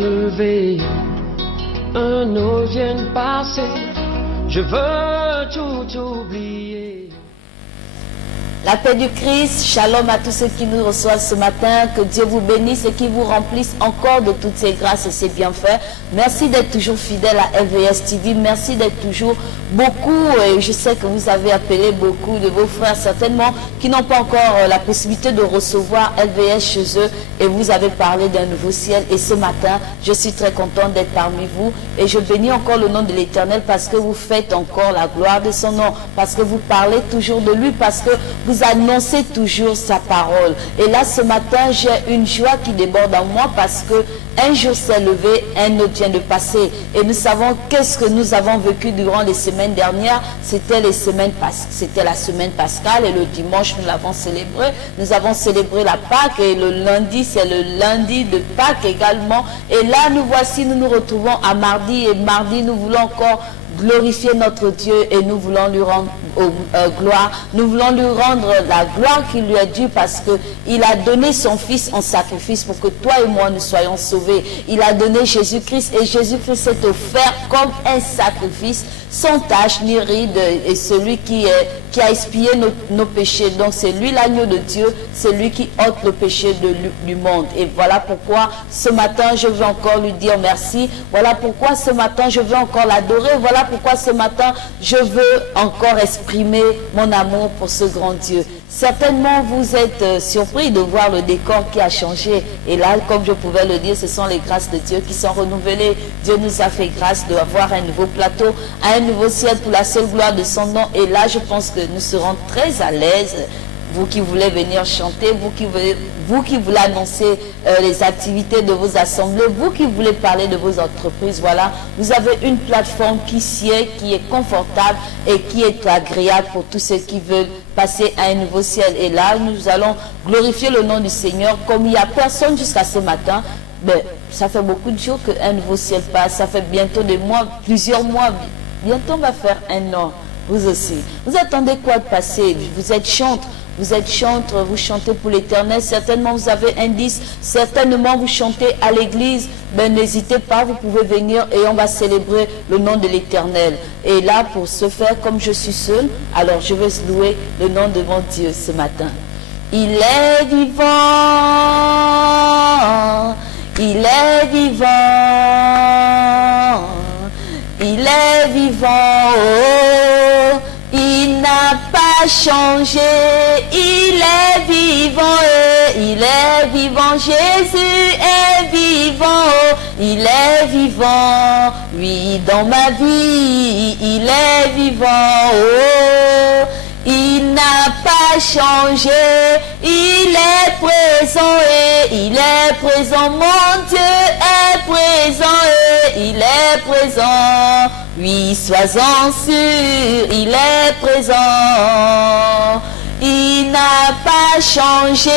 levé, un eau vient de passer, je veux tout oublier. La paix du Christ, shalom à tous ceux qui nous reçoivent ce matin, que Dieu vous bénisse et qu'il vous remplisse encore de toutes ses grâces et ses bienfaits. Merci d'être toujours fidèle à LVS TV, merci d'être toujours beaucoup, et je sais que vous avez appelé beaucoup de vos frères certainement qui n'ont pas encore la possibilité de recevoir LVS chez eux, et vous avez parlé d'un nouveau ciel, et ce matin, je suis très content d'être parmi vous, et je bénis encore le nom de l'Éternel parce que vous faites encore la gloire de son nom, parce que vous parlez toujours de lui, parce que vous annoncez toujours sa parole. Et là, ce matin, j'ai une joie qui déborde en moi parce que un jour s'est levé, un autre vient de passer. Et nous savons qu'est-ce que nous avons vécu durant les semaines dernières. C'était la semaine pascale et le dimanche, nous l'avons célébré. Nous avons célébré la Pâque et le lundi, c'est le lundi de Pâque également. Et là, nous voici, nous nous retrouvons à mardi. Et mardi, nous voulons encore glorifier notre Dieu et nous voulons lui rendre gloire. Nous voulons lui rendre la gloire qui lui est due parce qu'il a donné son Fils en sacrifice pour que toi et moi nous soyons sauvés. Il a donné Jésus-Christ et Jésus-Christ s'est offert comme un sacrifice sans tache ni ride, et celui qui a expié nos péchés. Donc c'est lui l'agneau de Dieu, c'est lui qui ôte le péché du monde. Et voilà pourquoi ce matin je veux encore lui dire merci. Voilà pourquoi ce matin je veux encore l'adorer. Voilà pourquoi ce matin je veux encore exprimer mon amour pour ce grand Dieu. Certainement vous êtes surpris de voir le décor qui a changé. Et là, comme je pouvais le dire, ce sont les grâces de Dieu qui sont renouvelées. Dieu nous a fait grâce d'avoir un nouveau plateau, un nouveau ciel pour la seule gloire de son nom. Et là, je pense que nous serons très à l'aise. Vous qui voulez venir chanter, vous qui voulez annoncer les activités de vos assemblées, vous qui voulez parler de vos entreprises, voilà, vous avez une plateforme qui sied, qui est confortable et qui est agréable pour tous ceux qui veulent passer à un nouveau ciel. Et là, nous allons glorifier le nom du Seigneur comme il n'y a personne jusqu'à ce matin. Ben, ça fait beaucoup de jours qu'un nouveau ciel passe, ça fait bientôt des mois, plusieurs mois, bientôt on va faire un an. Vous aussi. Vous attendez quoi de passer? Vous êtes chantre. Vous êtes chantre, vous chantez pour l'Éternel. Certainement, vous avez un disque. Certainement, vous chantez à l'église. Ben, n'hésitez pas, vous pouvez venir et on va célébrer le nom de l'Éternel. Et là, pour ce faire, comme je suis seule, alors je vais louer le nom de mon Dieu ce matin. Il est vivant. Il est vivant. Il est vivant. Oh, il n'a pas changé, il est vivant, il est vivant, Jésus est vivant, il est vivant, oui dans ma vie, il est vivant, oh, il n'a pas changé, il est présent et il est présent, mon Dieu est présent et il est présent. Oui, sois-en sûr, il est présent. Il n'a pas changé,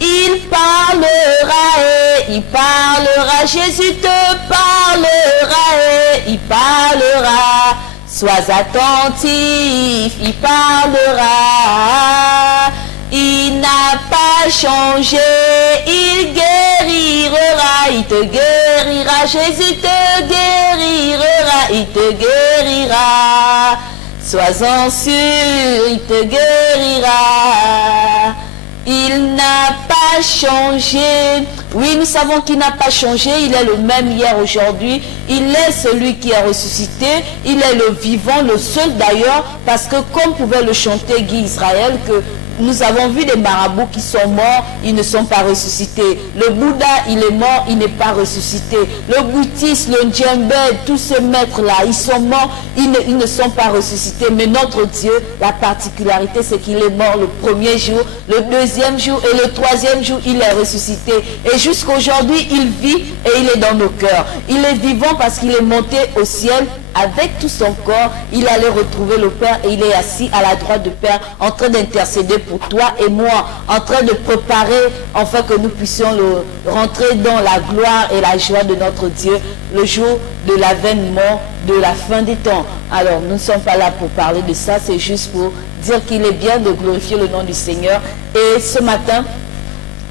il parlera et il parlera. Jésus te parlera et il parlera. Sois attentif, il parlera. Il n'a pas changé, il guérira, il te guérira, Jésus te guérira, il te guérira. Sois-en sûr, il te guérira. Il n'a pas changé. Oui, nous savons qu'il n'a pas changé. Il est le même hier, aujourd'hui. Il est celui qui a ressuscité. Il est le vivant, le seul d'ailleurs, parce que comme pouvait le chanter Guy Israël, que nous avons vu des marabouts qui sont morts, ils ne sont pas ressuscités. Le Bouddha, il est mort, il n'est pas ressuscité. Le bouddhiste, le djembé, tous ces maîtres-là, ils sont morts, ils ne sont pas ressuscités. Mais notre Dieu, la particularité, c'est qu'il est mort le premier jour, le deuxième jour et le troisième jour, il est ressuscité. Et jusqu'à aujourd'hui, il vit et il est dans nos cœurs. Il est vivant parce qu'il est monté au ciel. Avec tout son corps, il allait retrouver le Père et il est assis à la droite du Père en train d'intercéder pour toi et moi, en train de préparer afin que nous puissions rentrer dans la gloire et la joie de notre Dieu le jour de l'avènement de la fin des temps. Alors, nous ne sommes pas là pour parler de ça, c'est juste pour dire qu'il est bien de glorifier le nom du Seigneur. Et ce matin,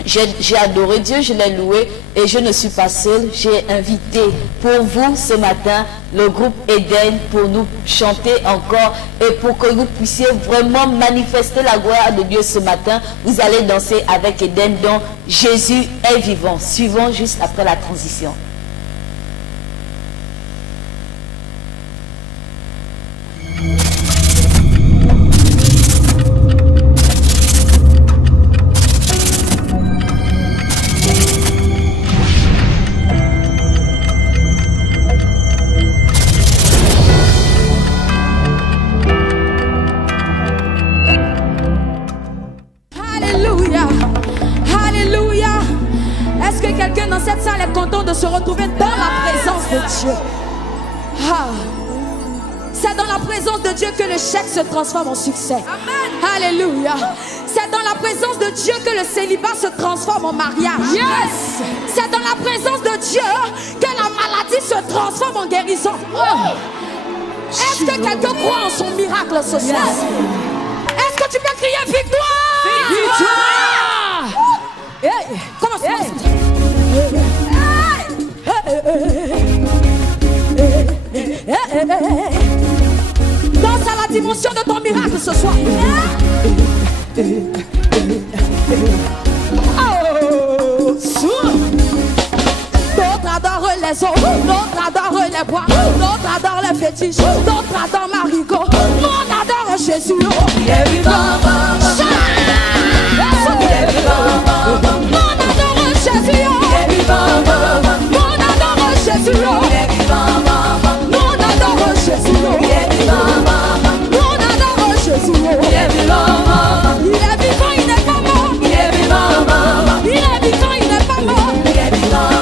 j'ai adoré Dieu, je l'ai loué Et je ne suis pas seule, j'ai invité pour vous ce matin le groupe Eden pour nous chanter encore et pour que vous puissiez vraiment manifester la gloire de Dieu ce matin. Vous allez danser avec Eden dont Jésus est vivant. Suivons juste après la transition. Se retrouver dans la présence de Dieu. C'est dans la présence de Dieu que le chèque se transforme en succès. Amen. Alléluia. C'est dans la présence de Dieu que le célibat se transforme en mariage. Yes. C'est dans la présence de Dieu que la maladie se transforme en guérison. Est-ce que quelqu'un croit en son miracle ce soir? Est-ce que tu peux crier victoire? Victoire. Hey. Comment ça? Danse à la dimension de ton miracle ce soir. D'autres adorent les eaux, d'autres adorent les bois, d'autres adorent les fétiches, d'autres adorent Marigot. Nous on adore Jésus. Il est vivant. Il est vivant. Nous on adore Jésus. Il est vivant. Nous on adore Jésus. Il est vivant. Nous on adore Jésus. Il est vivant. Nous on adore Jésus. Il est vivant. Il est vivant, il n'est pas mort. Il est vivant. Il est vivant, il n'est pas mort. Il est vivant.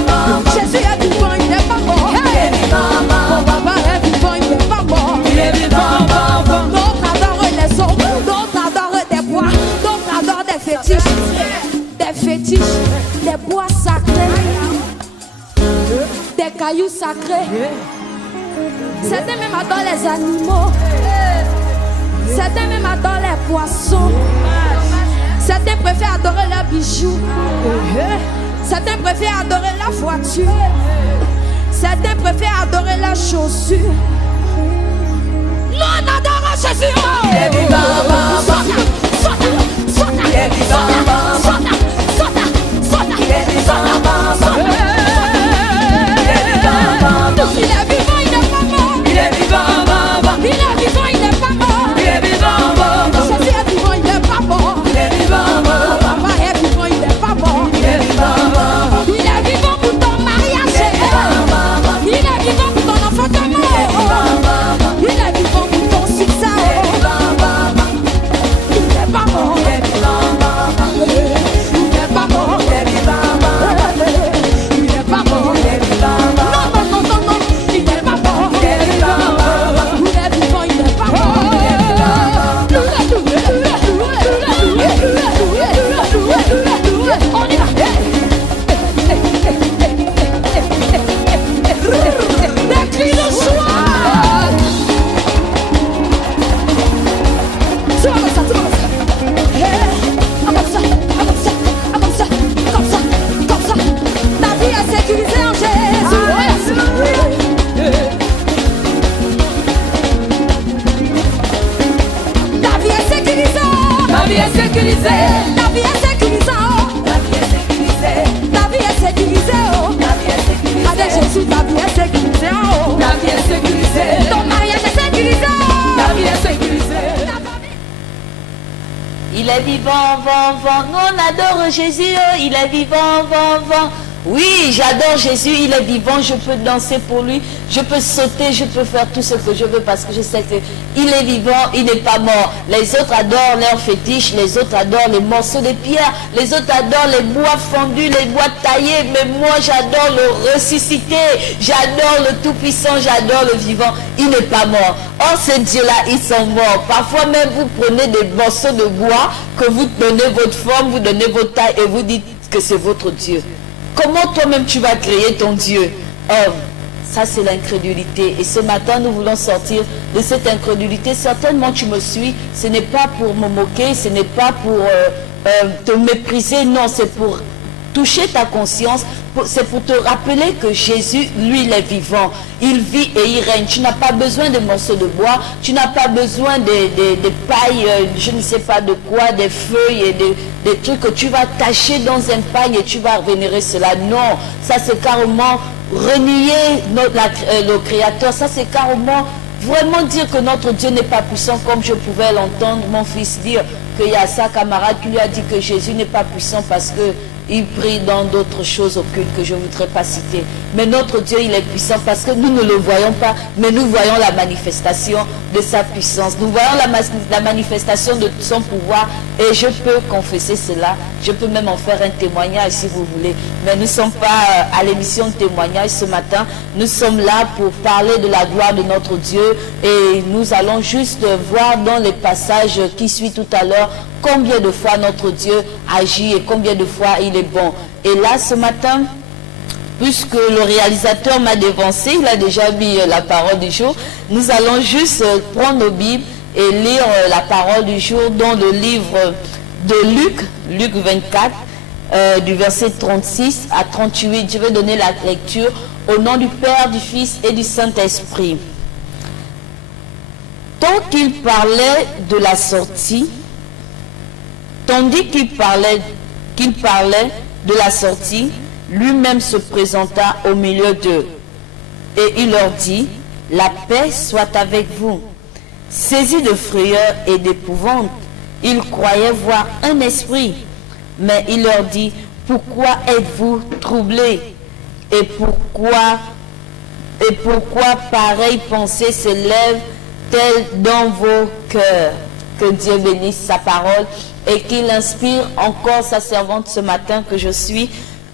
Jésus est vivant, il n'est pas mort. Il est vivant. Mon papa est vivant, il n'est pas mort. Il est vivant. D'autres adorent les eaux, d'autres adorent des bois, d'autres adorent des fétiches. Des fétiches, des bois sacrés, des cailloux sacrés. Certains même adorent les animaux. Certains même adorent les poissons. Certains préfèrent adorer leurs bijoux. Certains préfèrent adorer la voiture. Certains préfèrent adorer leurs chaussures. Nous on adore Jésus. Il est vivant. Il est vivant. Il est vivant. Il est vivant, il n'est pas mort. Il est vivant. Il est vivant, il n'est pas mort. Il est vivant. Jésus est vivant, il n'est pas mort. Il est vivant. Papa est vivant, il n'est pas mort. Il est vivant. Il est vivant pour ton mariage. Il est vivant pour ton enfantement. Il est vivant pour ton succès. Il n'est pas mort. Il est vivant. Il n'est pas mort. Il est vivant. Il n'est pas mort. Il est vivant. Il est vivant, vent. Nous on adore Jésus, il est vivant, vent. Oui, j'adore Jésus, il est vivant, je peux danser pour lui, je peux sauter, je peux faire tout ce que je veux parce que je sais qu'il est vivant, il n'est pas mort. Les autres adorent leurs fétiches, les autres adorent les morceaux de pierre, les autres adorent les bois fondus, les bois taillés, mais moi j'adore le ressuscité, j'adore le tout-puissant, j'adore le vivant, il n'est pas mort. Oh, ces dieux-là, ils sont morts. Parfois même, vous prenez des morceaux de bois, que vous donnez votre forme, vous donnez votre taille et vous dites que c'est votre Dieu. Comment toi-même tu vas créer ton Dieu? Oh, ça c'est l'incrédulité. Et ce matin, nous voulons sortir de cette incrédulité. Certainement, tu me suis. Ce n'est pas pour me moquer, ce n'est pas pour te mépriser. Non, c'est pour toucher ta conscience, c'est pour te rappeler que Jésus, lui, il est vivant. Il vit et il règne. Tu n'as pas besoin de morceaux de bois, tu n'as pas besoin de paille, je ne sais pas de quoi, des feuilles et des trucs que tu vas tâcher dans un paille et tu vas vénérer cela. Non, ça c'est carrément renier le Créateur. Ça c'est carrément vraiment dire que notre Dieu n'est pas puissant, comme je pouvais l'entendre mon fils dire qu'il y a sa camarade qui lui a dit que Jésus n'est pas puissant parce que il prie dans d'autres choses occultes que je ne voudrais pas citer. Mais notre Dieu, il est puissant parce que nous ne le voyons pas, mais nous voyons la manifestation de sa puissance. Nous voyons la manifestation de son pouvoir et je peux confesser cela. Je peux même en faire un témoignage si vous voulez. Mais nous ne sommes pas à l'émission de témoignage ce matin. Nous sommes là pour parler de la gloire de notre Dieu et nous allons juste voir dans les passages qui suivent tout à l'heure combien de fois notre Dieu agit et combien de fois il est bon. Et là, ce matin, puisque le réalisateur m'a dévancé, il a déjà mis la parole du jour, nous allons juste prendre nos Bibles et lire la parole du jour dans le livre de Luc 24, du verset 36 à 38. Je vais donner la lecture au nom du Père, du Fils et du Saint-Esprit. Tant qu'il parlait de la sortie, tandis qu'il parlait de la sortie, lui-même se présenta au milieu d'eux. Et il leur dit, la paix soit avec vous. Saisis de frayeur et d'épouvante, ils croyaient voir un esprit. Mais il leur dit, pourquoi êtes-vous troublés? Et pourquoi pareille pensée se lève-t-elle dans vos cœurs? Que Dieu bénisse sa parole et qu'il inspire encore sa servante ce matin que je suis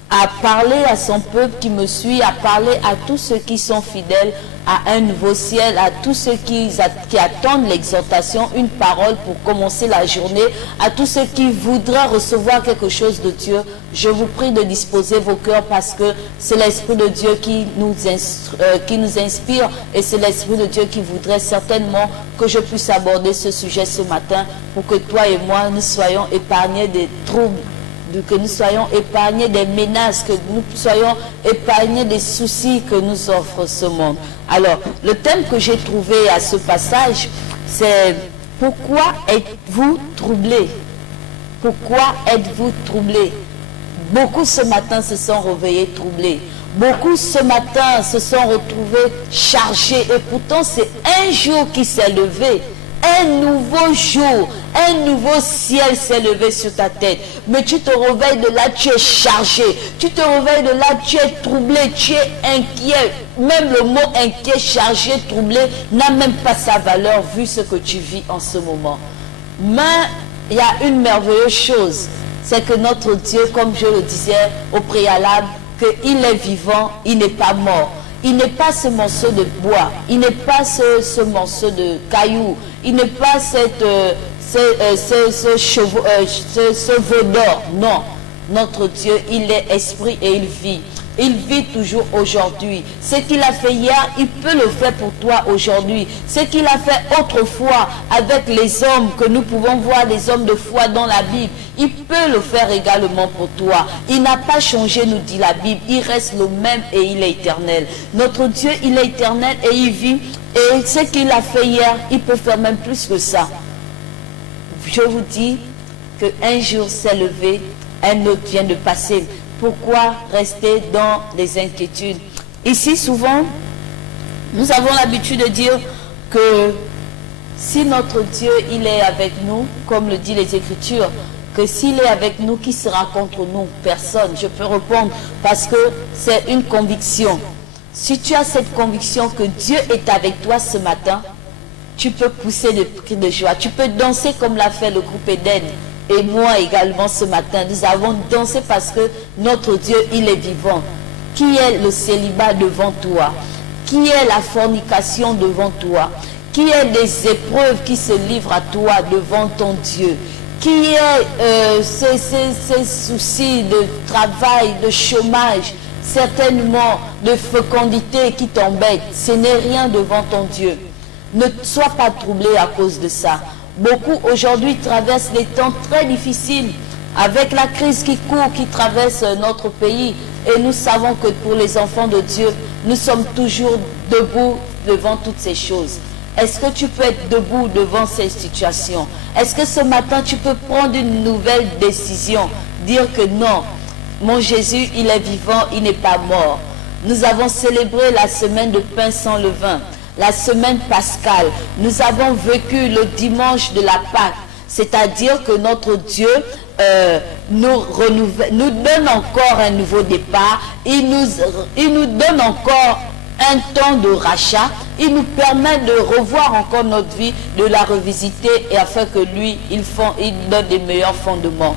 à parler à son peuple qui me suit, à parler à tous ceux qui sont fidèles à un nouveau ciel, à tous ceux qui attendent l'exhortation, une parole pour commencer la journée, à tous ceux qui voudraient recevoir quelque chose de Dieu. Je vous prie de disposer vos cœurs parce que c'est l'Esprit de Dieu qui nous inspire et c'est l'Esprit de Dieu qui voudrait certainement que je puisse aborder ce sujet ce matin pour que toi et moi nous soyons épargnés des troubles, que nous soyons épargnés des menaces, que nous soyons épargnés des soucis que nous offre ce monde. Alors, le thème que j'ai trouvé à ce passage, c'est « Pourquoi êtes-vous troublés » Pourquoi êtes-vous troublés? Beaucoup ce matin se sont réveillés troublés. Beaucoup ce matin se sont retrouvés chargés. Et pourtant, c'est un jour qui s'est levé. Un nouveau jour, un nouveau ciel s'est levé sur ta tête. Mais tu te réveilles de là, tu es chargé. Tu te réveilles de là, tu es troublé, tu es inquiet. Même le mot inquiet, chargé, troublé n'a même pas sa valeur vu ce que tu vis en ce moment. Mais il y a une merveilleuse chose, c'est que notre Dieu, comme je le disais au préalable, qu'il est vivant, il n'est pas mort. Il n'est pas ce morceau de bois, il n'est pas ce morceau de caillou, il n'est pas ce veau d'or. Non, notre Dieu, il est esprit et il vit. Il vit toujours aujourd'hui. Ce qu'il a fait hier, il peut le faire pour toi aujourd'hui. Ce qu'il a fait autrefois avec les hommes que nous pouvons voir, les hommes de foi dans la Bible, il peut le faire également pour toi. Il n'a pas changé, nous dit la Bible. Il reste le même et il est éternel. Notre Dieu, il est éternel et il vit. Et ce qu'il a fait hier, il peut faire même plus que ça. Je vous dis qu'un jour s'est levé, un autre vient de passer. Pourquoi rester dans les inquiétudes? Ici, souvent, nous avons l'habitude de dire que si notre Dieu, il est avec nous, comme le dit les Écritures, que s'il est avec nous, qui sera contre nous? Personne. Je peux répondre parce que c'est une conviction. Si tu as cette conviction que Dieu est avec toi ce matin, tu peux pousser des cris de joie. Tu peux danser comme l'a fait le groupe Eden. Et moi également ce matin, nous avons dansé parce que notre Dieu, il est vivant. Qui est le célibat devant toi? Qui est la fornication devant toi? Qui est des épreuves qui se livrent à toi devant ton Dieu? Qui est ces soucis de travail, de chômage, certainement de fécondité qui t'embêtent? Ce n'est rien devant ton Dieu. Ne sois pas troublé à cause de ça. Beaucoup aujourd'hui traversent des temps très difficiles avec la crise qui court, qui traverse notre pays. Et nous savons que pour les enfants de Dieu, nous sommes toujours debout devant toutes ces choses. Est-ce que tu peux être debout devant ces situations? Est-ce que ce matin, tu peux prendre une nouvelle décision? Dire que non, mon Jésus, il est vivant, il n'est pas mort. Nous avons célébré la semaine de pain sans levain, la semaine pascale. Nous avons vécu le dimanche de la Pâque. C'est-à-dire que notre Dieu nous donne encore un nouveau départ. Il nous donne encore un temps de rachat. Il nous permet de revoir encore notre vie, de la revisiter et afin que lui, il donne des meilleurs fondements.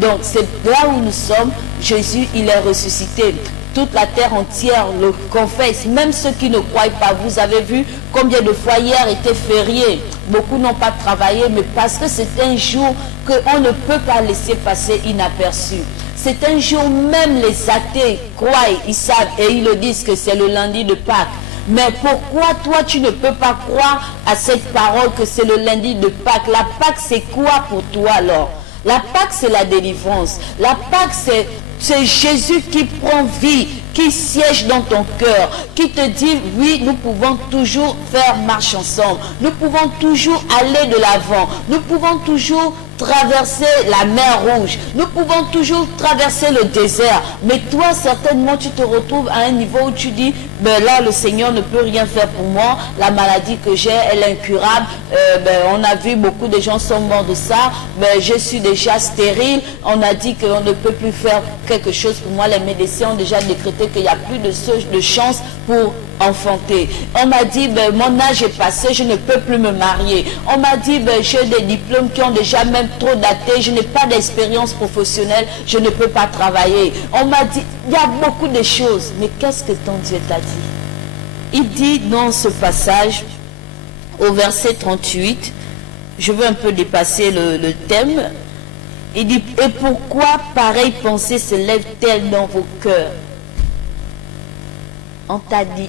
Donc c'est là où nous sommes. Jésus, il est ressuscité. Toute la terre entière le confesse, même ceux qui ne croient pas. Vous avez vu combien de fois hier était férié. Beaucoup n'ont pas travaillé, mais parce que c'est un jour qu'on ne peut pas laisser passer inaperçu. C'est un jour, même les athées croient, ils savent et ils le disent que c'est le lundi de Pâques. Mais pourquoi toi tu ne peux pas croire à cette parole que c'est le lundi de Pâques? La Pâque c'est quoi pour toi alors? La Pâque c'est la délivrance. La Pâque c'est Jésus qui prend vie, qui siège dans ton cœur, qui te dit oui, nous pouvons toujours faire marche ensemble, nous pouvons toujours aller de l'avant, nous pouvons toujours traverser la mer Rouge, nous pouvons toujours traverser le désert. Mais toi certainement tu te retrouves à un niveau où tu dis ben là le Seigneur ne peut rien faire pour moi, la maladie que j'ai elle est incurable, on a vu beaucoup de gens sont morts de ça, je suis déjà stérile, on a dit qu'on ne peut plus faire quelque chose pour moi, les médecins ont déjà décrété qu'il n'y a plus de chance pour enfanter. On m'a dit mon âge est passé, je ne peux plus me marier. On m'a dit j'ai des diplômes qui ont déjà même trop daté, je n'ai pas d'expérience professionnelle, je ne peux pas travailler. On m'a dit, il y a beaucoup de choses, mais qu'est-ce que ton Dieu t'a dit? Il dit dans ce passage, au verset 38, je veux un peu dépasser le thème, il dit, et pourquoi pareille pensée se lève-t-elle dans vos cœurs? On t'a dit,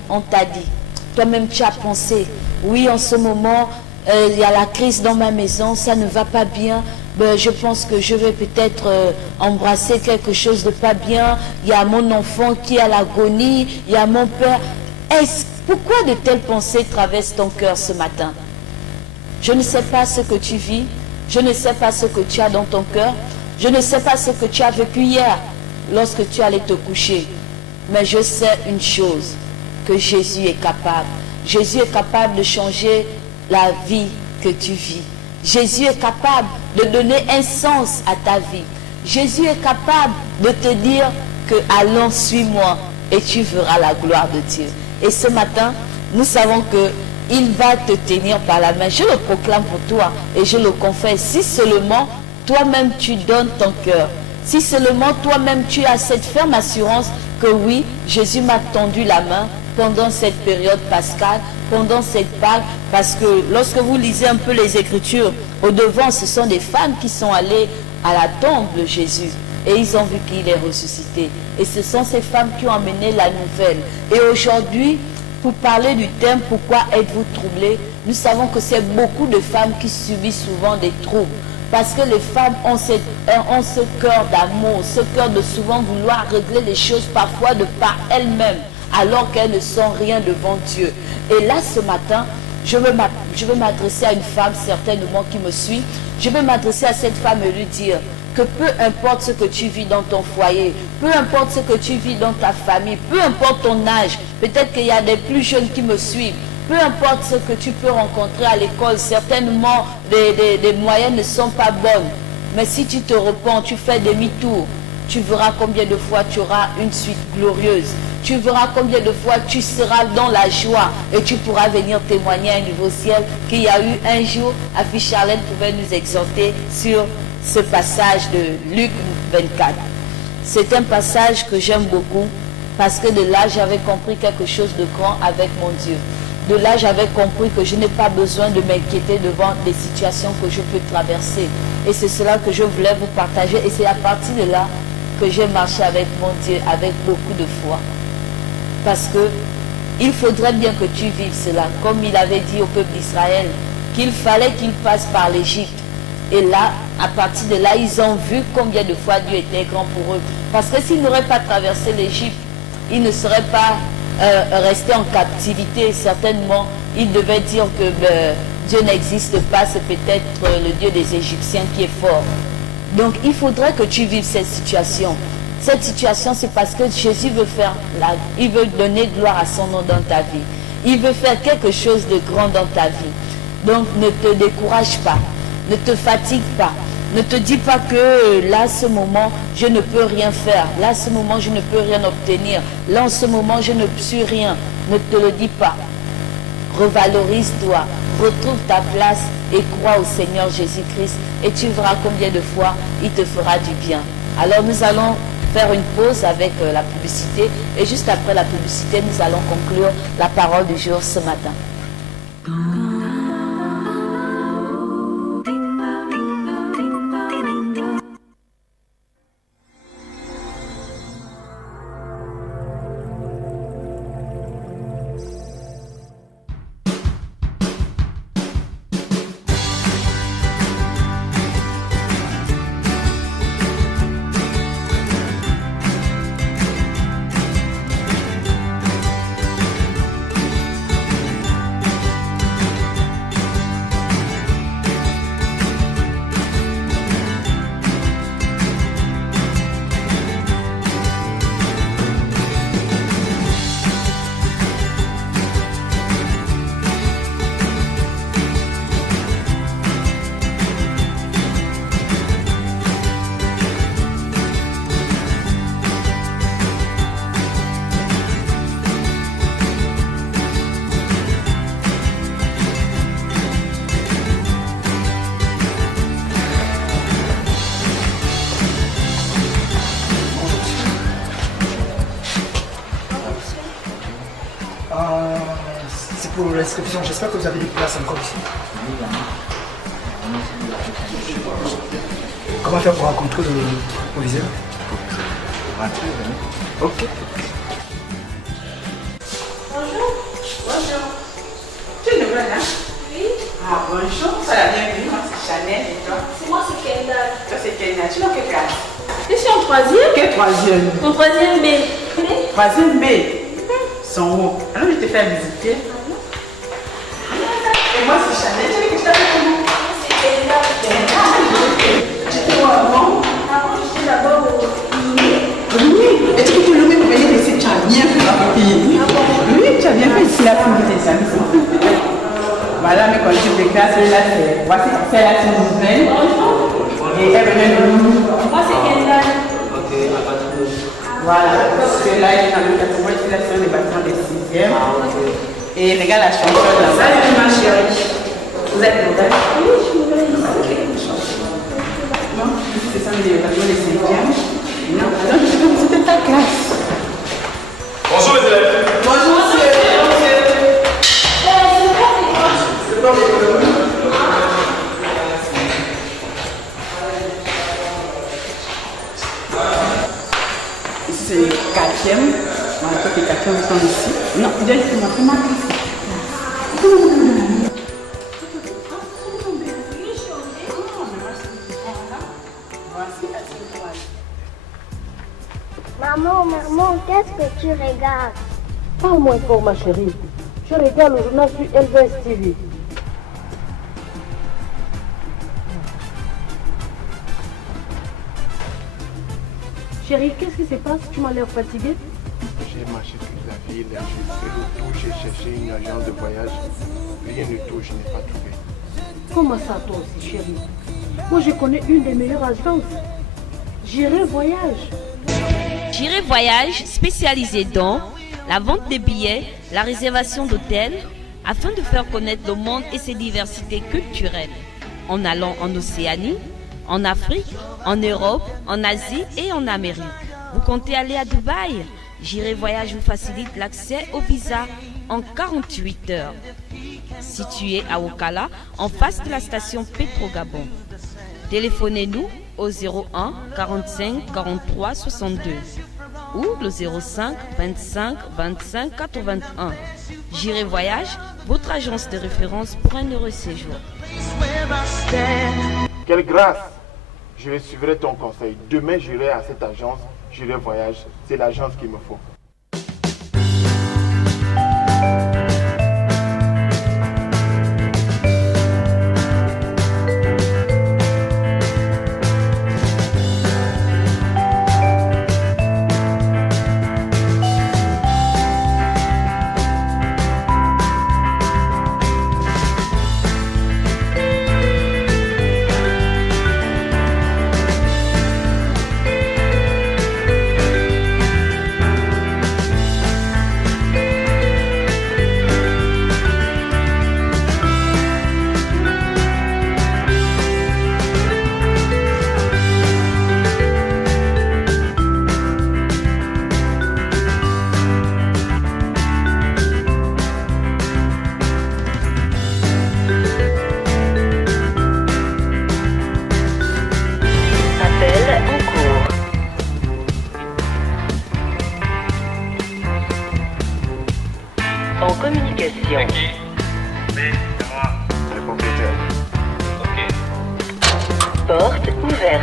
toi-même tu as pensé, oui en ce moment, il y a la crise dans ma maison, ça ne va pas bien, je pense que je vais peut-être embrasser quelque chose de pas bien, il y a mon enfant qui est à l'agonie, il y a mon père. Pourquoi de telles pensées traversent ton cœur ce matin? Je ne sais pas ce que tu vis, je ne sais pas ce que tu as dans ton cœur, je ne sais pas ce que tu as vécu hier lorsque tu allais te coucher, mais je sais une chose, que Jésus est capable. Jésus est capable de changer la vie que tu vis. Jésus est capable de donner un sens à ta vie. Jésus est capable de te dire que allons, suis-moi et tu verras la gloire de Dieu. Et ce matin, nous savons que il va te tenir par la main. Je le proclame pour toi et je le confesse. Si seulement toi-même tu donnes ton cœur, si seulement toi-même tu as cette ferme assurance que oui, Jésus m'a tendu la main pendant cette période pascale, pendant cette Pâque, parce que lorsque vous lisez un peu les Écritures, au devant, ce sont des femmes qui sont allées à la tombe de Jésus et ils ont vu qu'il est ressuscité. Et ce sont ces femmes qui ont amené la nouvelle. Et aujourd'hui, pour parler du thème « Pourquoi êtes-vous troublés ?», nous savons que c'est beaucoup de femmes qui subissent souvent des troubles. Parce que les femmes ont ce cœur d'amour, ce cœur de souvent vouloir régler les choses parfois de par elles-mêmes, alors qu'elles ne sont rien devant Dieu. Et là, ce matin, je veux m'adresser à une femme certainement qui me suit. Je veux m'adresser à cette femme et lui dire que peu importe ce que tu vis dans ton foyer, peu importe ce que tu vis dans ta famille, peu importe ton âge, peut-être qu'il y a des plus jeunes qui me suivent, peu importe ce que tu peux rencontrer à l'école, certainement des moyennes ne sont pas bonnes. Mais si tu te repens, tu fais demi-tour, tu verras combien de fois tu auras une suite glorieuse. Tu verras combien de fois tu seras dans la joie et tu pourras venir témoigner à un nouveau ciel qu'il y a eu un jour. Affi Charlène pouvait nous exhorter sur ce passage de Luc 24. C'est un passage que j'aime beaucoup parce que de là j'avais compris quelque chose de grand avec mon Dieu. De là j'avais compris que je n'ai pas besoin de m'inquiéter devant des situations que je peux traverser. Et c'est cela que je voulais vous partager et c'est à partir de là que j'ai marché avec mon Dieu avec beaucoup de foi. Parce que il faudrait bien que tu vives cela, comme il avait dit au peuple d'Israël, qu'il fallait qu'il passe par l'Égypte. Et là, à partir de là, ils ont vu combien de fois Dieu était grand pour eux. Parce que s'ils n'auraient pas traversé l'Égypte, ils ne seraient pas restés en captivité. Certainement, ils devaient dire que Dieu n'existe pas, c'est peut-être le Dieu des Égyptiens qui est fort. Donc, il faudrait que tu vives cette situation. Cette situation, c'est parce que Jésus veut il veut donner gloire à son nom dans ta vie. Il veut faire quelque chose de grand dans ta vie. Donc, ne te décourage pas. Ne te fatigue pas. Ne te dis pas que là, ce moment, je ne peux rien faire. Là, ce moment, je ne peux rien obtenir. Là, en ce moment, je ne suis rien. Ne te le dis pas. Revalorise-toi. Retrouve ta place et crois au Seigneur Jésus-Christ. Et tu verras combien de fois il te fera du bien. Alors, nous allons faire une pause avec la publicité. Et juste après la publicité, nous allons conclure la parole du jour ce matin. C'est pour l'inscription. J'espère que vous avez des places encore ici. Comment faire pour rencontrer le proviseur? Ok. Bonjour. Bonjour. Tu es nouvelle, hein? Oui. Ah, bonjour. Ça la bienvenue. Moi, c'est Chanel et toi? C'est moi, c'est Kendall. Toi, c'est Kendall. Tu es dans quelle classe? Je suis en troisième. Quel troisième? En troisième B. Troisième B. Son haut. Alors, je te fais visiter. Et moi, c'est Chanel. Tu veux que je t'appelle comment? C'est Kendall. Tu étais où avant? Avant, j'étais d'abord au Oui. Et tu peux te lever pour venir ici. Tu as bien fait la fille. Oui, tu as bien fait ici la fille de tes amis. Voilà mes collègues de classe. Là, voici, c'est la fille nouvelle. Et elle venait de nous. Moi, c'est Kendall. Voilà, parce que là, il y a une catégorie utilisation des bâtiments des 6e. Et regarde la chanson là. Salut ma chérie. Vous êtes nouvelle? Oui, je suis nouvelle ici. Non, c'est ça, les bâtiments des 5e. Non, alors je vais visiter ta classe. Bonjour les élèves. Bonjour monsieur. C'est bon, l'économie. Ici c'est les 4e. Voilà, toi les 4e sont ici. Non, viens ici, ma fille. Maman, qu'est-ce que tu regardes? Parle-moi encore, ma chérie. Je regarde le journal sur LVS TV. Chérie, qu'est-ce qui se passe? Tu m'as l'air fatiguée. J'ai marché toute la ville, j'ai fait le tour, j'ai cherché une agence de voyage. Rien du tout, je n'ai pas trouvé. Comment ça, toi aussi, chérie? Moi, je connais une des meilleures agences. J'irai voyage. J'irai voyage spécialisé dans la vente de billets, la réservation d'hôtels, afin de faire connaître le monde et ses diversités culturelles, en allant en Océanie, en Afrique, en Europe, en Asie et en Amérique. Vous comptez aller à Dubaï? J'irai voyage vous facilite l'accès au visa en 48 heures. Situé à Okala, en face de la station Petro-Gabon. Téléphonez-nous au 01 45 43 62 ou le 05 25 25 81. J'irai voyage, votre agence de référence pour un heureux séjour. Quelle grâce! Je suivrai ton conseil. Demain, j'irai à cette agence, j'irai voyage. C'est l'agence qu'il me faut. Porte ouverte.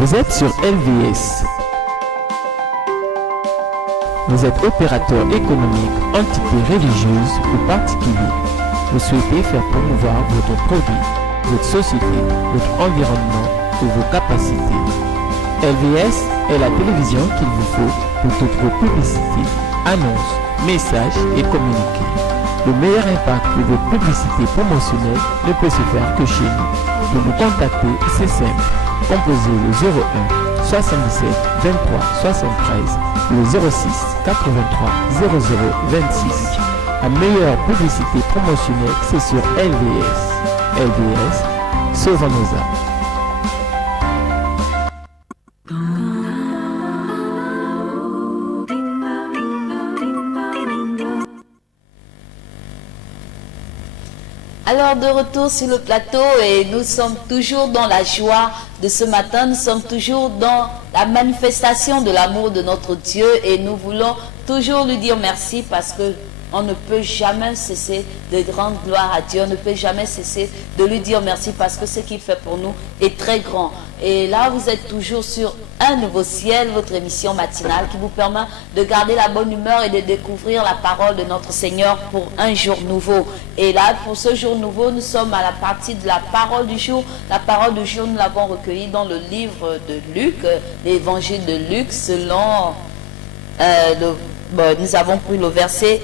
Vous êtes sur LVS. Vous êtes opérateur économique, entité religieuse ou particulier. Vous souhaitez faire promouvoir votre produit, votre société, votre environnement ou vos capacités. LVS est la télévision qu'il vous faut pour toutes vos publicités, annonces, messages et communiquer. Le meilleur impact de vos publicités promotionnelles ne peut se faire que chez nous. Pour nous contacter, c'est simple. Composez le 01 77 23 73, le 06 83 00 26. La meilleure publicité promotionnelle, c'est sur LVS. LVS, sauvons nos âmes. Alors de retour sur le plateau et nous sommes toujours dans la joie de ce matin, nous sommes toujours dans la manifestation de l'amour de notre Dieu et nous voulons toujours lui dire merci parce que on ne peut jamais cesser de rendre gloire à Dieu, on ne peut jamais cesser de lui dire merci parce que ce qu'il fait pour nous est très grand. Et là, vous êtes toujours sur Un Nouveau Ciel, votre émission matinale qui vous permet de garder la bonne humeur et de découvrir la parole de notre Seigneur pour un jour nouveau. Et là, pour ce jour nouveau, nous sommes à la partie de la parole du jour. La parole du jour, nous l'avons recueillie dans le livre de Luc, l'évangile de Luc, selon... nous avons pris le verset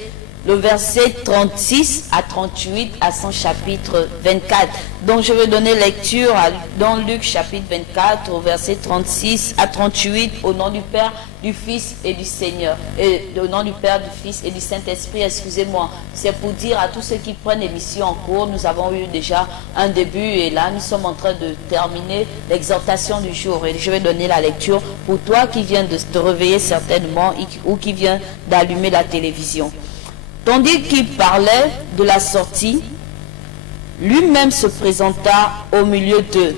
36 à 38 à son chapitre 24. Donc je vais donner lecture dans Luc chapitre 24 au verset 36 à 38 au nom du Père, du Fils et du Seigneur. Et au nom du Père, du Fils et du Saint-Esprit, excusez-moi. C'est pour dire à tous ceux qui prennent l'émission en cours, nous avons eu déjà un début et là nous sommes en train de terminer l'exhortation du jour. Et je vais donner la lecture pour toi qui viens de te réveiller certainement ou qui vient d'allumer la télévision. Tandis qu'il parlait de la sortie, lui-même se présenta au milieu d'eux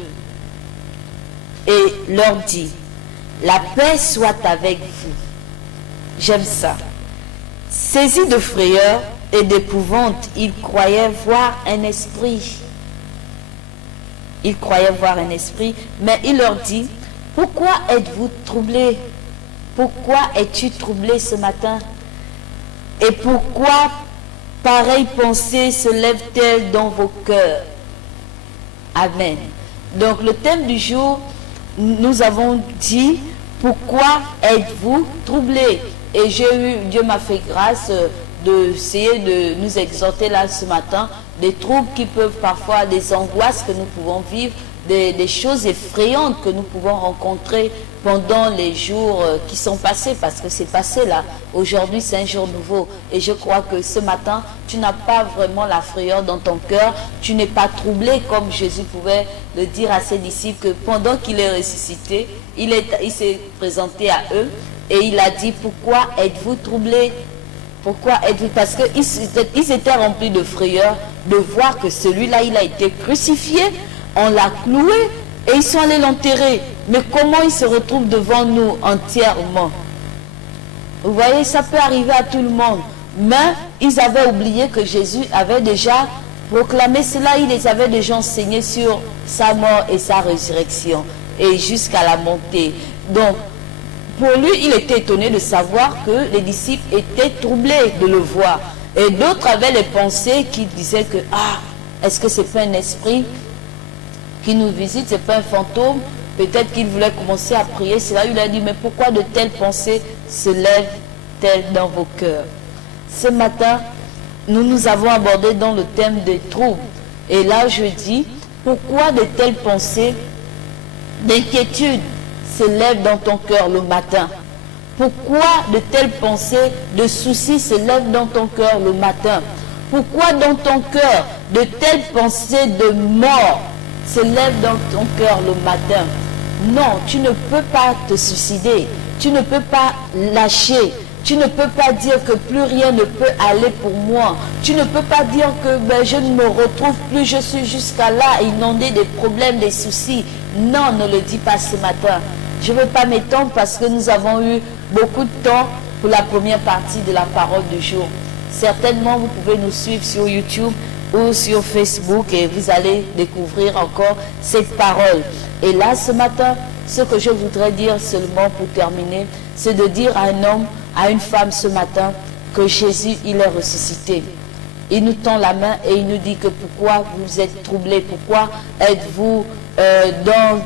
et leur dit, « La paix soit avec vous. » J'aime ça. Saisi de frayeur et d'épouvante, ils croyaient voir un esprit. Ils croyaient voir un esprit, mais il leur dit, pourquoi êtes-vous troublés? Pourquoi es-tu troublé ce matin? Et pourquoi pareille pensée se lève-t-elle dans vos cœurs? Amen. Donc le thème du jour, nous avons dit, pourquoi êtes-vous troublés? Et Dieu m'a fait grâce d'essayer de nous exhorter là ce matin, des troubles qui peuvent parfois, des angoisses que nous pouvons vivre, des choses effrayantes que nous pouvons rencontrer pendant les jours qui sont passés, parce que c'est passé là. Aujourd'hui, c'est un jour nouveau. Et je crois que ce matin, tu n'as pas vraiment la frayeur dans ton cœur. Tu n'es pas troublé comme Jésus pouvait le dire à ses disciples, que pendant qu'il est ressuscité, il s'est présenté à eux et il a dit, pourquoi êtes-vous troublés? Pourquoi êtes-vous? Parce qu'ils étaient remplis de frayeur de voir que celui-là, il a été crucifié, on l'a cloué et ils sont allés l'enterrer. Mais comment il se retrouve devant nous entièrement? Vous voyez, ça peut arriver à tout le monde. Mais ils avaient oublié que Jésus avait déjà proclamé cela. Il les avait déjà enseignés sur sa mort et sa résurrection et jusqu'à la montée. Donc, pour lui, il était étonné de savoir que les disciples étaient troublés de le voir. Et d'autres avaient les pensées qui disaient que, est-ce que c'est pas un esprit qui nous visite, c'est pas un fantôme? Peut-être qu'il voulait commencer à prier. C'est là où il a dit, mais pourquoi de telles pensées se lèvent-elles dans vos cœurs? Ce matin, nous avons abordé dans le thème des troubles. Et là, je dis, pourquoi de telles pensées d'inquiétude se lèvent dans ton cœur le matin? Pourquoi de telles pensées de soucis se lèvent dans ton cœur le matin? Pourquoi dans ton cœur de telles pensées de mort se lèvent dans ton cœur le matin? Non, tu ne peux pas te suicider, tu ne peux pas lâcher, tu ne peux pas dire que plus rien ne peut aller pour moi, tu ne peux pas dire que je ne me retrouve plus, je suis jusqu'à là, inondé des problèmes, des soucis. Non, ne le dis pas ce matin. Je ne veux pas m'étendre parce que nous avons eu beaucoup de temps pour la première partie de la parole du jour. Certainement, vous pouvez nous suivre sur YouTube ou sur Facebook et vous allez découvrir encore cette parole. Et là, ce matin, ce que je voudrais dire seulement pour terminer, c'est de dire à un homme, à une femme ce matin, que Jésus, il est ressuscité. Il nous tend la main et il nous dit que pourquoi vous êtes troublés, pourquoi êtes-vous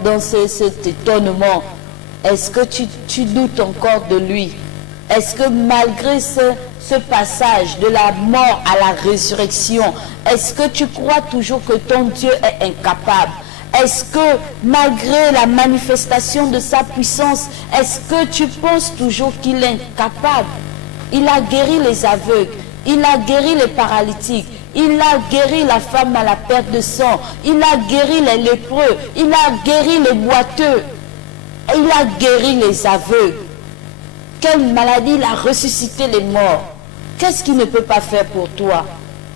dans cet étonnement? Est-ce que tu doutes encore de lui? Est-ce que malgré ce passage de la mort à la résurrection, est-ce que tu crois toujours que ton Dieu est incapable? Est-ce que malgré la manifestation de sa puissance, est-ce que tu penses toujours qu'il est incapable? Il a guéri les aveugles, il a guéri les paralytiques, il a guéri la femme à la perte de sang, il a guéri les lépreux, il a guéri les boiteux, il a guéri les aveugles. Quelle maladie? Il a ressuscité les morts. Qu'est-ce qu'il ne peut pas faire pour toi?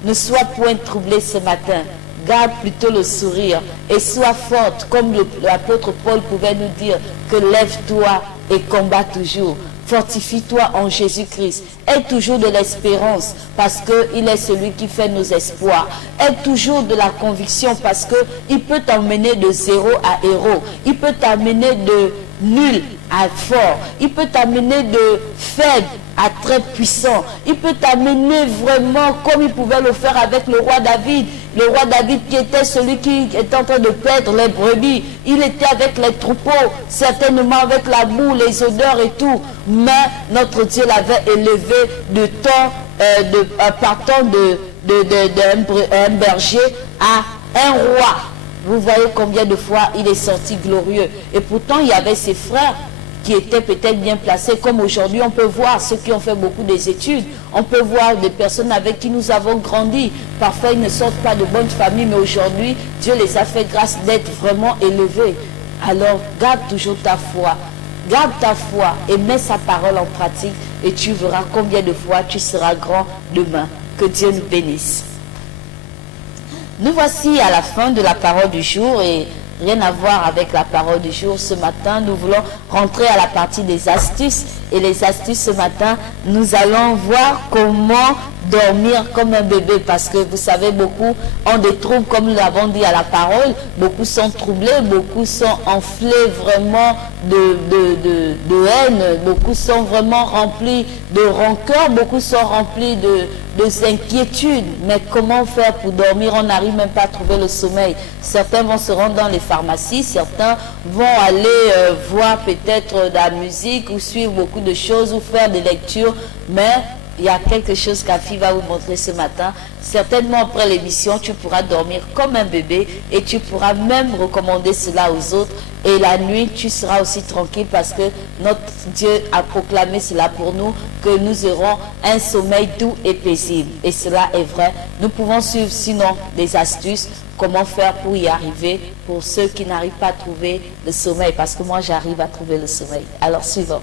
Ne sois point troublé ce matin. Garde plutôt le sourire et sois forte, comme l'apôtre Paul pouvait nous dire, que lève-toi et combat toujours. Fortifie-toi en Jésus-Christ. Aie toujours de l'espérance parce qu'il est celui qui fait nos espoirs. Aie toujours de la conviction parce qu'il peut t'emmener de zéro à héros. Il peut t'amener de nul à fort. Il peut t'amener de faible à très puissant. Il peut t'amener vraiment comme il pouvait le faire avec le roi David. Le roi David qui était celui qui était en train de perdre les brebis. Il était avec les troupeaux, certainement avec la boue, les odeurs et tout. Mais notre Dieu l'avait élevé de temps, partant d'un berger à un roi. Vous voyez combien de fois il est sorti glorieux. Et pourtant, il y avait ses frères qui étaient peut-être bien placés, comme aujourd'hui on peut voir ceux qui ont fait beaucoup des études, on peut voir des personnes avec qui nous avons grandi. Parfois ils ne sortent pas de bonnes familles, mais aujourd'hui Dieu les a fait grâce d'être vraiment élevés. Alors garde toujours ta foi et mets sa parole en pratique et tu verras combien de fois tu seras grand demain. Que Dieu nous bénisse. Nous voici à la fin de la parole du jour et rien à voir avec la parole du jour. Ce matin, nous voulons rentrer à la partie des astuces. Et les astuces ce matin, nous allons voir comment dormir comme un bébé. Parce que vous savez, beaucoup ont des troubles, comme nous l'avons dit à la parole. Beaucoup sont troublés, beaucoup sont enflés vraiment de haine. Beaucoup sont vraiment remplis de rancœur, beaucoup sont remplis de inquiétudes. Mais comment faire pour dormir? On n'arrive même pas à trouver le sommeil. Certains vont se rendre dans les pharmacies, certains vont aller voir peut-être de la musique ou suivre beaucoup de choses ou faire des lectures, mais il y a quelque chose qu'Afi va vous montrer ce matin. Certainement après l'émission, tu pourras dormir comme un bébé et tu pourras même recommander cela aux autres. Et la nuit, tu seras aussi tranquille parce que notre Dieu a proclamé cela pour nous, que nous aurons un sommeil doux et paisible. Et cela est vrai. Nous pouvons suivre sinon des astuces, comment faire pour y arriver, pour ceux qui n'arrivent pas à trouver le sommeil. Parce que moi, j'arrive à trouver le sommeil. Alors, suivons.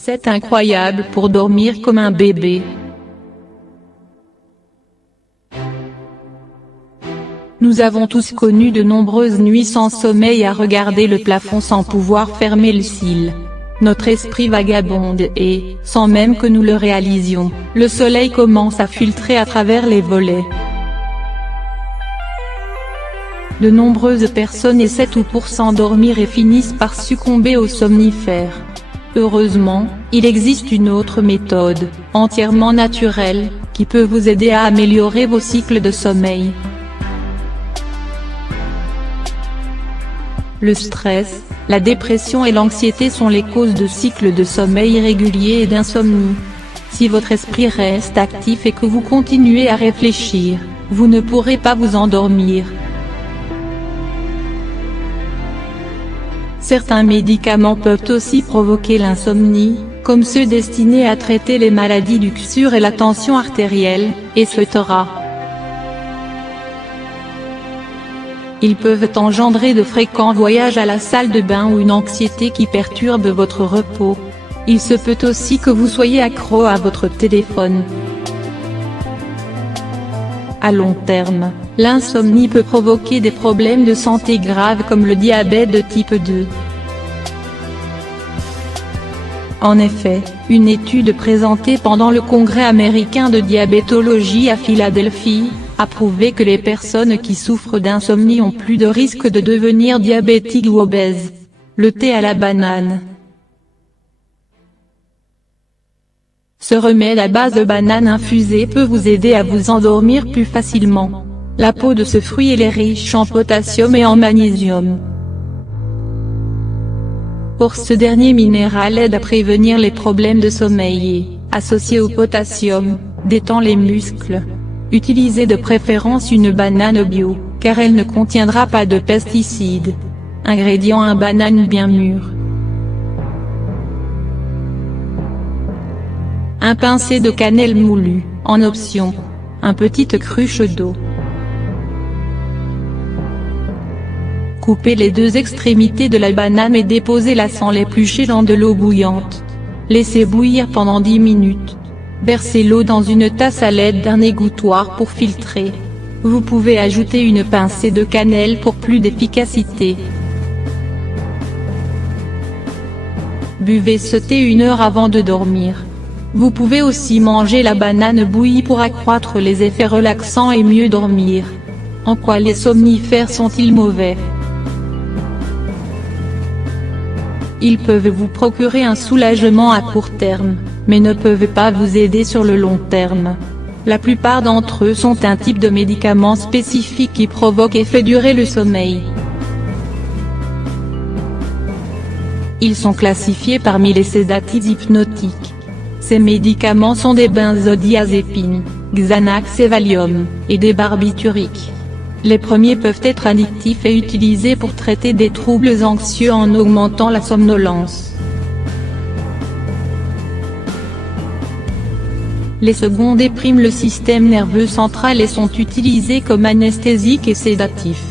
C'est incroyable pour dormir comme un bébé. Nous avons tous connu de nombreuses nuits sans sommeil à regarder le plafond sans pouvoir fermer le cil. Notre esprit vagabonde et, sans même que nous le réalisions, le soleil commence à filtrer à travers les volets. De nombreuses personnes essaient tout pour s'endormir et finissent par succomber aux somnifères. Heureusement, il existe une autre méthode, entièrement naturelle, qui peut vous aider à améliorer vos cycles de sommeil. Le stress, la dépression et l'anxiété sont les causes de cycles de sommeil irréguliers et d'insomnie. Si votre esprit reste actif et que vous continuez à réfléchir, vous ne pourrez pas vous endormir. Certains médicaments peuvent aussi provoquer l'insomnie, comme ceux destinés à traiter les maladies du cœur et la tension artérielle, etc. Ils peuvent engendrer de fréquents voyages à la salle de bain ou une anxiété qui perturbe votre repos. Il se peut aussi que vous soyez accro à votre téléphone. À long terme, l'insomnie peut provoquer des problèmes de santé graves comme le diabète de type 2. En effet, une étude présentée pendant le Congrès américain de diabétologie à Philadelphie, a prouvé que les personnes qui souffrent d'insomnie ont plus de risques de devenir diabétiques ou obèses. Le thé à la banane. Ce remède à base de banane infusée peut vous aider à vous endormir plus facilement. La peau de ce fruit est riche en potassium et en magnésium. Or ce dernier minéral aide à prévenir les problèmes de sommeil et, associé au potassium, détend les muscles. Utilisez de préférence une banane bio, car elle ne contiendra pas de pesticides. Ingrédients: un banane bien mûre, un pincé de cannelle moulue, en option, une petite cruche d'eau. Coupez les deux extrémités de la banane et déposez-la sans l'éplucher dans de l'eau bouillante. Laissez bouillir pendant 10 minutes. Versez l'eau dans une tasse à l'aide d'un égouttoir pour filtrer. Vous pouvez ajouter une pincée de cannelle pour plus d'efficacité. Buvez ce thé 1 heure avant de dormir. Vous pouvez aussi manger la banane bouillie pour accroître les effets relaxants et mieux dormir. En quoi les somnifères sont-ils mauvais? Ils peuvent vous procurer un soulagement à court terme, mais ne peuvent pas vous aider sur le long terme. La plupart d'entre eux sont un type de médicament spécifique qui provoque et fait durer le sommeil. Ils sont classifiés parmi les sédatifs hypnotiques. Ces médicaments sont des benzodiazépines, Xanax et Valium, et des barbituriques. Les premiers peuvent être addictifs et utilisés pour traiter des troubles anxieux en augmentant la somnolence. Les seconds dépriment le système nerveux central et sont utilisés comme anesthésiques et sédatifs.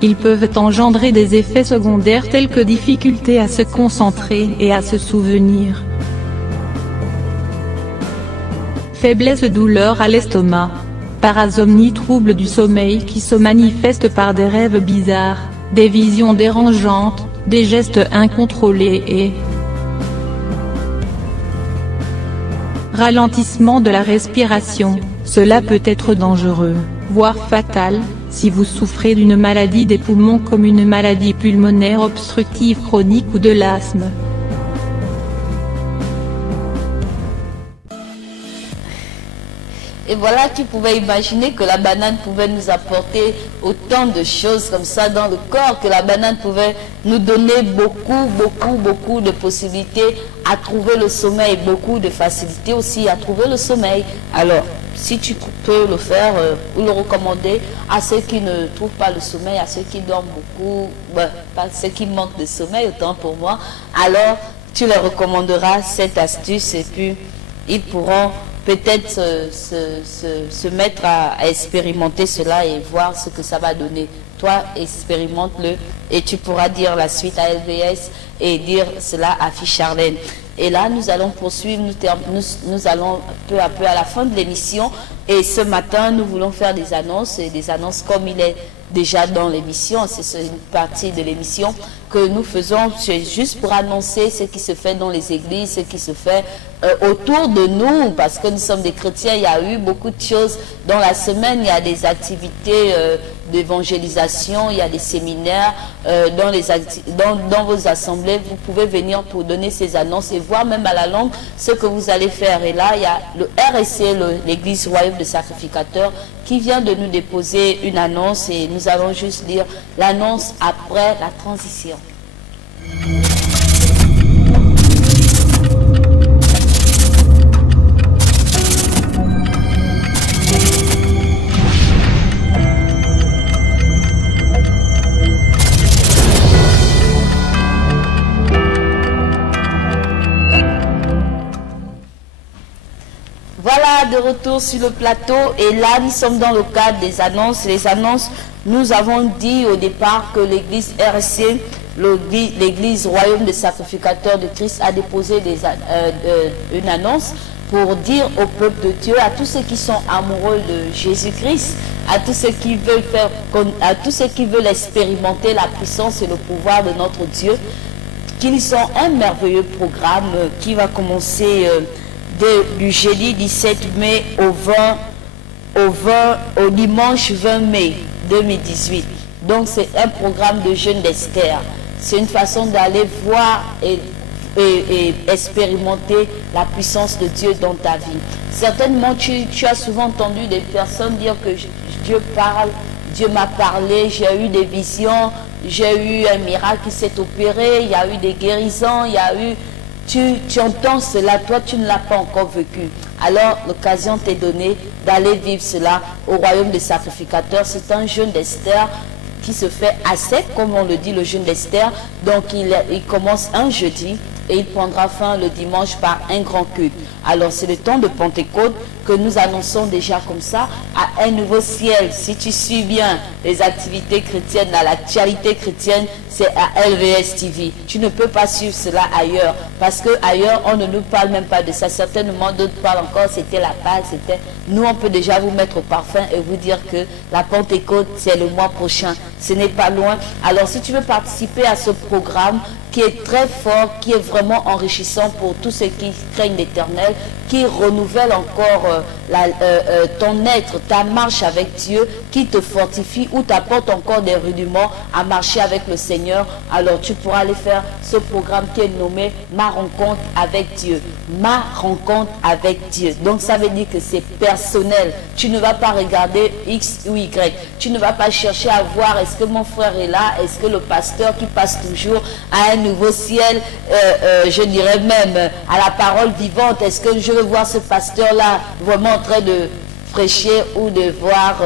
Ils peuvent engendrer des effets secondaires tels que difficulté à se concentrer et à se souvenir. Faiblesse, douleur à l'estomac. Parasomnie, trouble du sommeil qui se manifeste par des rêves bizarres, des visions dérangeantes, des gestes incontrôlés et ralentissement de la respiration. Cela peut être dangereux, voire fatal, si vous souffrez d'une maladie des poumons comme une maladie pulmonaire obstructive chronique ou de l'asthme. Et voilà, tu pouvais imaginer que la banane pouvait nous apporter autant de choses comme ça dans le corps, que la banane pouvait nous donner beaucoup de possibilités à trouver le sommeil, beaucoup de facilité aussi à trouver le sommeil. Alors, si tu peux le faire ou le recommander à ceux qui ne trouvent pas le sommeil, à ceux qui dorment beaucoup, pas ceux qui manquent de sommeil, autant pour moi, alors tu leur recommanderas cette astuce et puis ils pourront peut-être se mettre à expérimenter cela et voir ce que ça va donner. Toi, expérimente-le et tu pourras dire la suite à LVS et dire cela à Fille Charlène. Et là, nous allons poursuivre, nous allons peu à peu à la fin de l'émission. Et ce matin, nous voulons faire des annonces, et des annonces comme il est déjà dans l'émission. C'est une partie de l'émission que nous faisons, c'est juste pour annoncer ce qui se fait dans les églises, ce qui se fait autour de nous, parce que nous sommes des chrétiens. Il y a eu beaucoup de choses dans la semaine. Il y a des activités d'évangélisation, il y a des séminaires dans vos assemblées. Vous pouvez venir pour donner ces annonces et voir même à la langue ce que vous allez faire. Et là, il y a le RSC, l'Église Royaume des Sacrificateurs, qui vient de nous déposer une annonce et nous allons juste lire l'annonce après la transition. Voilà, de retour sur le plateau et là nous sommes dans le cadre des annonces. Les annonces, nous avons dit au départ que l'église RSC, l'église Royaume des Sacrificateurs de Christ, a déposé une annonce pour dire au peuple de Dieu, à tous ceux qui sont amoureux de Jésus-Christ, à tous ceux qui veulent expérimenter la puissance et le pouvoir de notre Dieu, qu'ils ont un merveilleux programme qui va commencer du jeudi 17 mai au dimanche 20 mai 2018. Donc c'est un programme de jeûne d'Esther. C'est une façon d'aller voir et expérimenter la puissance de Dieu dans ta vie. Certainement, tu as souvent entendu des personnes dire que Dieu parle, Dieu m'a parlé, j'ai eu des visions, j'ai eu un miracle qui s'est opéré, il y a eu des guérisons, il y a eu... Tu entends cela, toi tu ne l'as pas encore vécu. Alors l'occasion t'est donnée d'aller vivre cela au Royaume des Sacrificateurs. C'est un jeûne d'Esther qui se fait à sec, comme on le dit, le jeûne d'Esther. Donc il commence un jeudi et il prendra fin le dimanche par un grand culte. Alors c'est le temps de Pentecôte que nous annonçons déjà comme ça à un nouveau ciel. Si tu suis bien les activités chrétiennes, l'actualité chrétienne, c'est à LVS TV. Tu ne peux pas suivre cela ailleurs parce que ailleurs on ne nous parle même pas de ça. Certainement d'autres parlent encore, c'était la Pâque, c'était... Nous on peut déjà vous mettre au parfum et vous dire que la Pentecôte c'est le mois prochain. Ce n'est pas loin. Alors si tu veux participer à ce programme qui est très fort, qui est vraiment enrichissant pour tous ceux qui craignent l'Éternel, qui renouvelle encore ton être, ta marche avec Dieu, qui te fortifie ou t'apporte encore des rudiments à marcher avec le Seigneur, alors tu pourras aller faire ce programme qui est nommé Ma rencontre avec Dieu. Ma rencontre avec Dieu. Donc ça veut dire que c'est personnel. Tu ne vas pas regarder X ou Y. Tu ne vas pas chercher à voir est-ce que mon frère est là, est-ce que le pasteur qui passe toujours à un nouveau ciel, je dirais même à la parole vivante, est-ce que je veux voir ce pasteur-là vraiment en train de prêcher ou de voir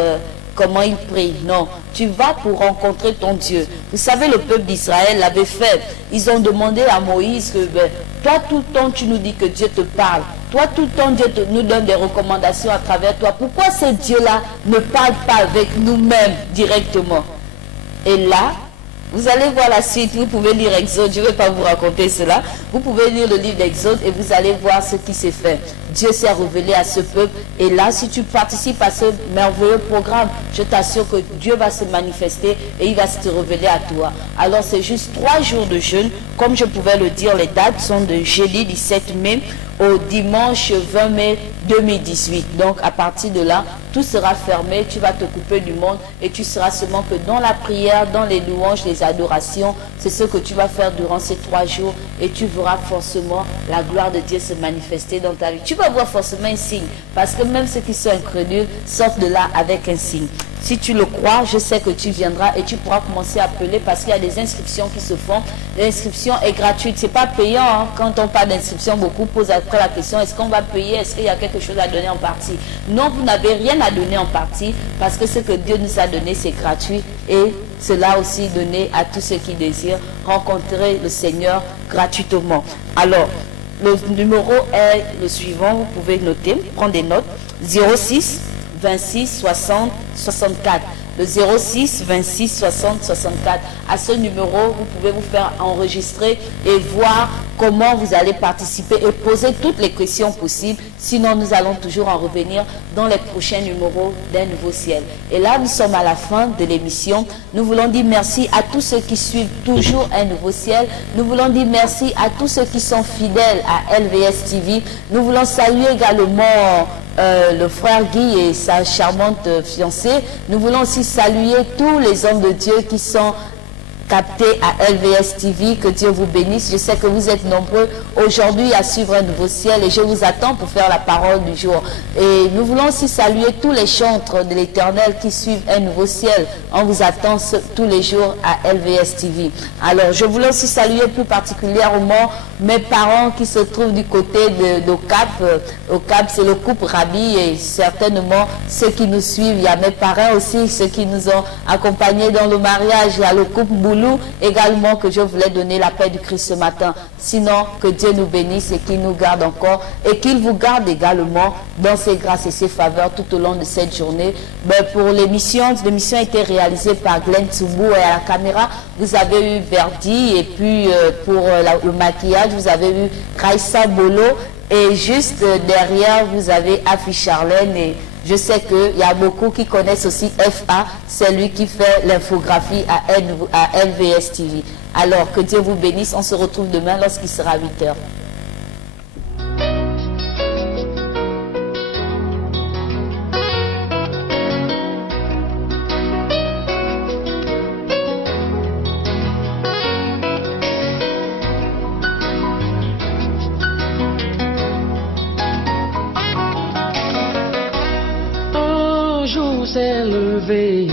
comment il prie? Non, tu vas pour rencontrer ton Dieu. Vous savez, le peuple d'Israël l'avait fait. Ils ont demandé à Moïse que toi tout le temps tu nous dis que Dieu te parle. toi, tout le temps, Dieu nous donne des recommandations à travers toi. Pourquoi ce Dieu-là ne parle pas avec nous-mêmes directement? Et là, vous allez voir la suite, vous pouvez lire Exode, je ne vais pas vous raconter cela. Vous pouvez lire le livre d'Exode et vous allez voir ce qui s'est fait. Dieu s'est révélé à ce peuple. Et là, si tu participes à ce merveilleux programme, je t'assure que Dieu va se manifester et il va se révéler à toi. Alors, c'est juste 3 jours de jeûne. Comme je pouvais le dire, les dates sont de jeudi 17 mai au dimanche 20 mai 2018. Donc, à partir de là, tout sera fermé, tu vas te couper du monde et tu seras seulement que dans la prière, dans les louanges, les adorations. C'est ce que tu vas faire durant ces 3 jours et tu verras forcément la gloire de Dieu se manifester dans ta vie. Tu vas voir forcément un signe parce que même ceux qui sont incrédules sortent de là avec un signe. Si tu le crois, je sais que tu viendras et tu pourras commencer à appeler parce qu'il y a des inscriptions qui se font. L'inscription est gratuite, c'est pas payant. Hein. Quand on parle d'inscription, beaucoup posent après la question, est-ce qu'on va payer? Est-ce qu'il y a quelque chose à donner en partie? Non, vous n'avez rien à donner en partie parce que ce que Dieu nous a donné, c'est gratuit et cela aussi donné à tous ceux qui désirent rencontrer le Seigneur gratuitement. Alors, le numéro est le suivant, vous pouvez noter, prendre des notes, 06 26 60 64. Le 06 26 60 64. À ce numéro, vous pouvez vous faire enregistrer et voir comment vous allez participer et poser toutes les questions possibles. Sinon, nous allons toujours en revenir dans les prochains numéros d'Un Nouveau Ciel. Et là, nous sommes à la fin de l'émission. Nous voulons dire merci à tous ceux qui suivent toujours Un Nouveau Ciel. Nous voulons dire merci à tous ceux qui sont fidèles à LVS TV. Nous voulons saluer également le frère Guy et sa charmante fiancée. Nous voulons aussi saluer tous les hommes de Dieu qui sont captés à LVS TV. Que Dieu vous bénisse. Je sais que vous êtes nombreux aujourd'hui à suivre Un Nouveau Ciel et je vous attends pour faire la parole du jour. Et nous voulons aussi saluer tous les chantres de l'Éternel qui suivent Un Nouveau Ciel. On vous attend tous les jours à LVS TV. Alors, je voulais aussi saluer plus particulièrement mes parents qui se trouvent du côté d'Au Cap. Au Cap, c'est le couple Rabi et certainement ceux qui nous suivent. Il y a mes parents aussi, ceux qui nous ont accompagnés dans le mariage. Il y a le couple Boulou également que je voulais donner la paix du Christ ce matin. Sinon, que Dieu nous bénisse et qu'il nous garde encore et qu'il vous garde également dans ses grâces et ses faveurs tout au long de cette journée. Pour l'émission a été réalisée par Glenn Tsumbu et à la caméra, vous avez eu Verdi et puis pour le maquillage, vous avez eu Raissa Bolo et juste derrière, vous avez Afi Charlène et je sais qu'il y a beaucoup qui connaissent aussi FA, c'est lui qui fait l'infographie à LVS TV. Alors que Dieu vous bénisse, on se retrouve demain lorsqu'il sera 8h. S'est levé